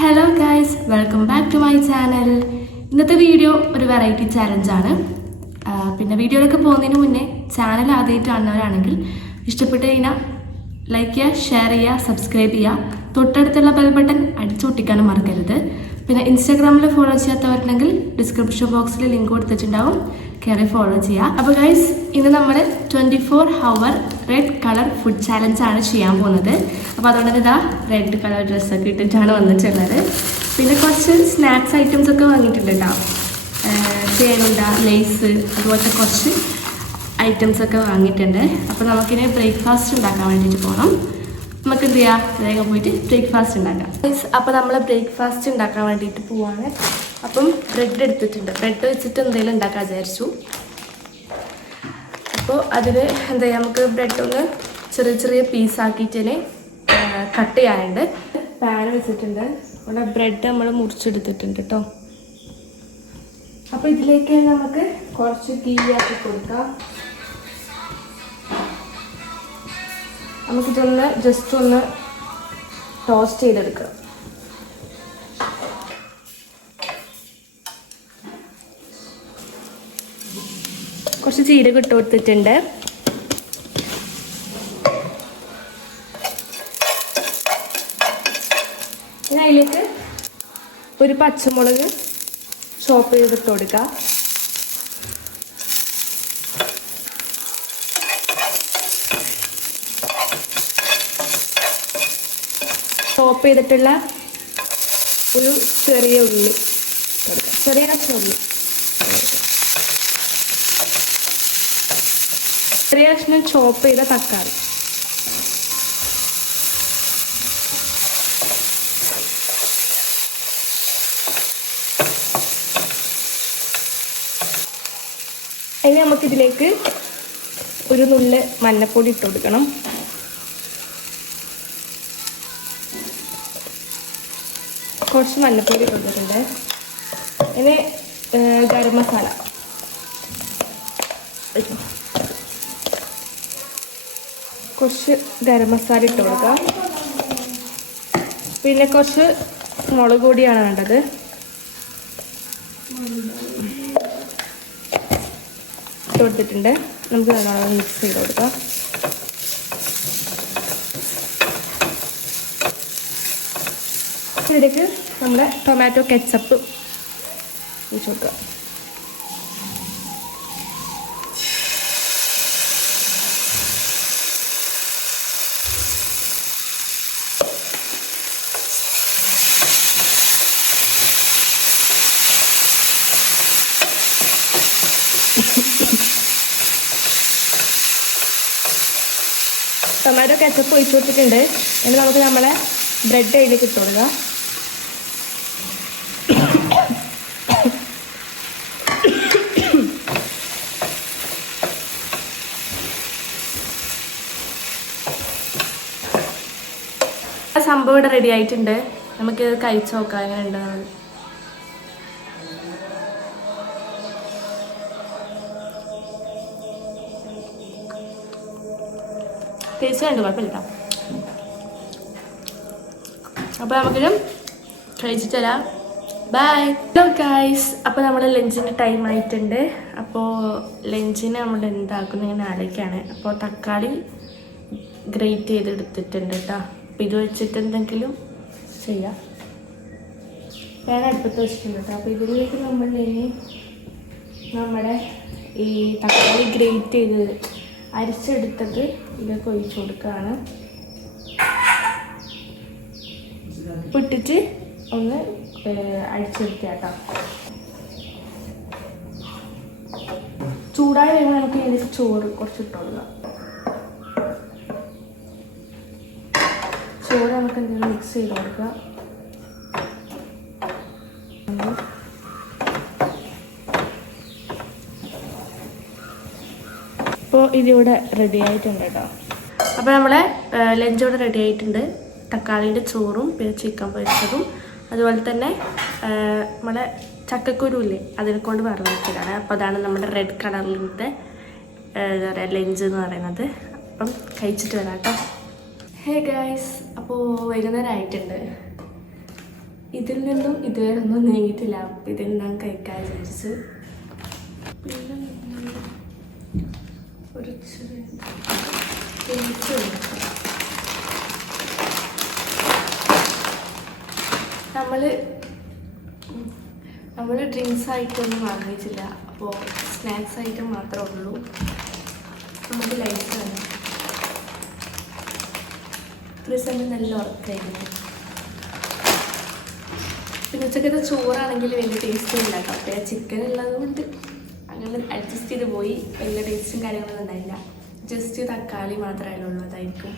Hello guys, welcome back to my channel. ഇന്നത്തെ video ഒരു variety ചാലഞ്ചാണ്. പിന്നെ വീഡിയോയിലൊക്കെ പോകുന്നതിന് മുന്നേ ചാനൽ ആദ്യമായിട്ട് കാണുന്നവരാണെങ്കിൽ ഇഷ്ടപ്പെട്ട് കഴിഞ്ഞാൽ ലൈക്ക് ചെയ്യുക, ഷെയർ ചെയ്യുക, സബ്സ്ക്രൈബ് ചെയ്യുക. തൊട്ടടുത്തുള്ള ബെൽ ബട്ടൺ അടിച്ചൊട്ടിക്കാനും മറക്കരുത്. പിന്നെ ഇൻസ്റ്റാഗ്രാമിൽ ഫോളോ ചെയ്യാത്തവരുണ്ടെങ്കിൽ ഡിസ്ക്രിപ്ഷൻ ബോക്സിൽ ലിങ്ക് കൊടുത്തിട്ടുണ്ടാവും, കയറി ഫോളോ ചെയ്യുക. അപ്പോൾ ഗൈസ്, ഇന്ന് നമ്മൾ 24 ഹവർ റെഡ് കളർ ഫുഡ് ചാലഞ്ചാണ് ചെയ്യാൻ പോകുന്നത്. അപ്പോൾ അതുകൊണ്ട് തന്നെ ഇതാ റെഡ് കളർ ഡ്രസ്സൊക്കെ ഇട്ടിട്ടാണ് വന്നിട്ടുള്ളത്. പിന്നെ കുറച്ച് സ്നാക്സ് ഐറ്റംസ് ഒക്കെ വാങ്ങിയിട്ടുണ്ട് കേട്ടോ. ചേനുണ്ട, ലേസ്, അതുപോലത്തെ കുറച്ച് ഐറ്റംസ് ഒക്കെ വാങ്ങിയിട്ടുണ്ട്. അപ്പോൾ നമുക്കിനി ബ്രേക്ക്ഫാസ്റ്റ് ഉണ്ടാക്കാൻ വേണ്ടിയിട്ട് പോകണം. നമുക്ക് എന്ത് ചെയ്യാം, വേഗം പോയിട്ട് ബ്രേക്ക്ഫാസ്റ്റ് ഉണ്ടാക്കാം. അപ്പോൾ നമ്മൾ ബ്രേക്ക്ഫാസ്റ്റ് ഉണ്ടാക്കാൻ വേണ്ടിയിട്ട് പോവാണ്. അപ്പം ബ്രെഡ് എടുത്തിട്ടുണ്ട്. ബ്രെഡ് വെച്ചിട്ട് എന്തെങ്കിലും ഉണ്ടാക്കാൻ വിചാരിച്ചു. അപ്പോൾ അതിൽ എന്താ ചെയ്യുക, നമുക്ക് ബ്രെഡ് ഒന്ന് ചെറിയ ചെറിയ പീസാക്കിയിട്ട് കട്ട് ചെയ്യാനുണ്ട്. പാൻ വെച്ചിട്ടുണ്ട്. അവിടെ ബ്രെഡ് നമ്മൾ മുറിച്ചെടുത്തിട്ടുണ്ട് കേട്ടോ. അപ്പോൾ ഇതിലേക്ക് നമുക്ക് കുറച്ച് ഗീ ആക്കി കൊടുക്കാം. നമുക്കിതൊന്ന് ജസ്റ്റ് ഒന്ന് ടോസ്റ്റ് ചെയ്തെടുക്കാം. കുറച്ച് ജീരകം ഇട്ട് കൊടുത്തിട്ടുണ്ട്. പിന്നെ അതിലേക്ക് ഒരു പച്ചമുളക് ചോപ്പ് ചെയ്തിട്ട് കൊടുക്കുക. ചോപ്പ് ചെയ്തിട്ടുള്ള ഒരു ചെറിയ ഉള്ളി കൊടുക്കുക, ചെറിയ കഷ്ണം ഉള്ളി, ചെറിയ കഷ്ണം ചോപ്പ് ചെയ്ത തക്കാളി, ഇനി നമുക്കിതിലേക്ക് ഒരു നുള്ള് മഞ്ഞപ്പൊടി ഇട്ട് കൊടുക്കണം. കുറച്ച് മഞ്ഞപ്പൊടി ഇട്ടിട്ടുണ്ട്. ഇനി ഗരം മസാല, കുറച്ച് ഗരം മസാല ഇട്ട് കൊടുക്കാം. പിന്നെ കുറച്ച് മുളക് പൊടിയാണ് വേണ്ടത്. ഇട്ട് കൊടുത്തിട്ടുണ്ട്. നമുക്ക് നല്ലോണം മിക്സ് ചെയ്ത് കൊടുക്കാം. ഇതിലേക്ക് നമ്മുടെ ടൊമാറ്റോ കെച്ചപ്പ് ഒഴിച്ച് കൊടുക്കുക. ടൊമാറ്റോ കെച്ചപ്പ് ഒഴിച്ച് കൊടുത്തിട്ടുണ്ട്. എന്നിട്ട് നമുക്ക് നമ്മളെ ബ്രെഡ് അതിലേക്ക് ഇട്ട് കൊടുക്കുക. സംഭവം ഇവിടെ റെഡി ആയിട്ടുണ്ട്. നമുക്കിത് കഴിച്ച് നോക്കാം എങ്ങനെ ഉണ്ടെന്ന്. ടേസ്റ്റ് കണ്ടു, കുഴപ്പമില്ല. അപ്പോൾ നമുക്കിത് കഴിച്ചിട്ട് തരാം. ബൈ. ഹലോ ഗൈസ്, അപ്പോൾ നമ്മൾ ലഞ്ചിൻ്റെ ടൈം ആയിട്ടുണ്ട്. അപ്പോൾ ലഞ്ചിന് നമ്മൾ എന്താക്കുന്നു ഇങ്ങനെ ആലോചിക്കുകയാണ്. അപ്പോൾ തക്കാളി ഗ്രേറ്റ് ചെയ്തെടുത്തിട്ടുണ്ട് കേട്ടോ. അപ്പോൾ ഇത് വെച്ചിട്ട് എന്തെങ്കിലും ചെയ്യാം. ഞാൻ അടുപ്പത്ത് വെച്ചിട്ടുണ്ട് കേട്ടോ. അപ്പോൾ ഇതിലേക്ക് നമ്മൾ ഇനി നമ്മുടെ ഈ തക്കാളി ഗ്രേറ്റ് ചെയ്ത് അരിച്ചെടുത്തത് ഇതിലേക്ക് ഒഴിച്ച് കൊടുക്കുകയാണ്. ഇട്ടിട്ട് ഒന്ന് അടിച്ചെടുക്കുക കേട്ടോ. ചൂടായി വരുമ്പോൾ നമുക്ക് ഇതിലേക്ക് ചോറ് കുറച്ച് ഇട്ട് കൊടുക്കാം. ചോറ് നമുക്ക് എന്തെങ്കിലും മിക്സ് ചെയ്ത് കൊടുക്കുക. അപ്പോൾ ഇതിവിടെ റെഡി ആയിട്ടുണ്ട് കേട്ടോ. അപ്പോൾ നമ്മളെ ലഞ്ച് ഇവിടെ റെഡി ആയിട്ടുണ്ട്. തക്കാളീൻ്റെ ചോറും പിന്നെ ചിക്കൻ പൊരിച്ചതും അതുപോലെ തന്നെ നമ്മളെ ചക്കക്കുരുല്ലേ അതിനെ കൊണ്ട് വറവിട്ടതാണ്. അപ്പോൾ അതാണ് നമ്മുടെ റെഡ് കളറിലത്തെ എന്താ പറയുക ലഞ്ച് എന്ന് പറയുന്നത്. അപ്പം കഴിച്ചിട്ട് വരാം കേട്ടോ. ഹേ ഗൈസ്, അപ്പോൾ വൈകുന്നേരം ആയിട്ടുണ്ട്. ഇതിൽ നിന്നും ഇതുവരെ ഒന്നും നീങ്ങിയിട്ടില്ല. അപ്പം ഇതിൽ ഞാൻ കഴിക്കാൻ വിചാരിച്ച്. പിന്നെ ഒരു ചെറിയ നമ്മൾ ഡ്രിങ്ക്സ് ആയിട്ടൊന്നും വാങ്ങിയിട്ടില്ല. അപ്പോൾ സ്നാക്സ് ഐറ്റം മാത്രമേ ഉള്ളൂ. നമുക്ക് ലൈറ്റാണ്. ഒരു സമയം നല്ല ഉറക്കായിരുന്നു. പിന്നെ ഉച്ചക്കത്തെ ചോറാണെങ്കിൽ വലിയ ടേസ്റ്റും ഇല്ല കേട്ടോ. അപ്പോൾ ചിക്കൻ ഉള്ളത് കൊണ്ട് അങ്ങനെ അഡ്ജസ്റ്റ് ചെയ്ത് പോയി. വലിയ ടേസ്റ്റും കാര്യങ്ങളൊന്നും ഉണ്ടായില്ല. ജസ്റ്റ് തക്കാളി മാത്രമേ ഉള്ളൂ. അതായിരിക്കും.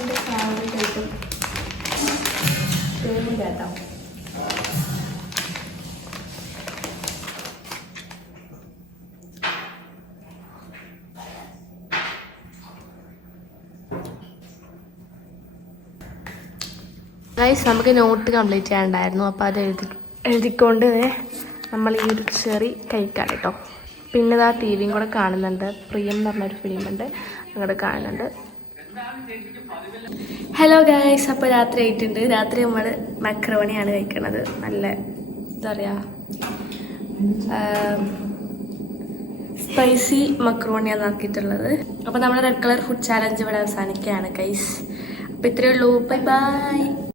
എൻ്റെ ഫേവറേറ്റ് ഐറ്റം തേങ്ങ കേട്ടോ. ഗൈസ്, നമുക്ക് നോട്ട് കംപ്ലീറ്റ് ചെയ്യാനുണ്ടായിരുന്നു. അപ്പോൾ അത് എഴുതിക്കൊണ്ട് നമ്മൾ ഈ ഒരു ചെറി കഴിക്കാം കേട്ടോ. പിന്നെ ഇതാ ടി വിയും കൂടെ കാണുന്നുണ്ട്. പ്രിയം എന്ന് പറഞ്ഞൊരു ഫിലിമുണ്ട്, അങ്ങോട്ട് കാണുന്നുണ്ട്. ഹലോ ഗൈസ്, അപ്പോൾ രാത്രി ആയിട്ടുണ്ട്. രാത്രി നമ്മൾ മക്രോണിയാണ് കഴിക്കണത്. നല്ല എന്താ പറയുക, സ്പൈസി മക്രോണിയാണ് ആക്കിയിട്ടുള്ളത്. അപ്പോൾ നമ്മൾ റെഡ് കളർ ഫുഡ് ചാലഞ്ച് ഇവിടെ അവസാനിക്കുകയാണ് ഗൈസ്. അപ്പോൾ ഇത്രയേ ഉള്ളൂ. Bye bye.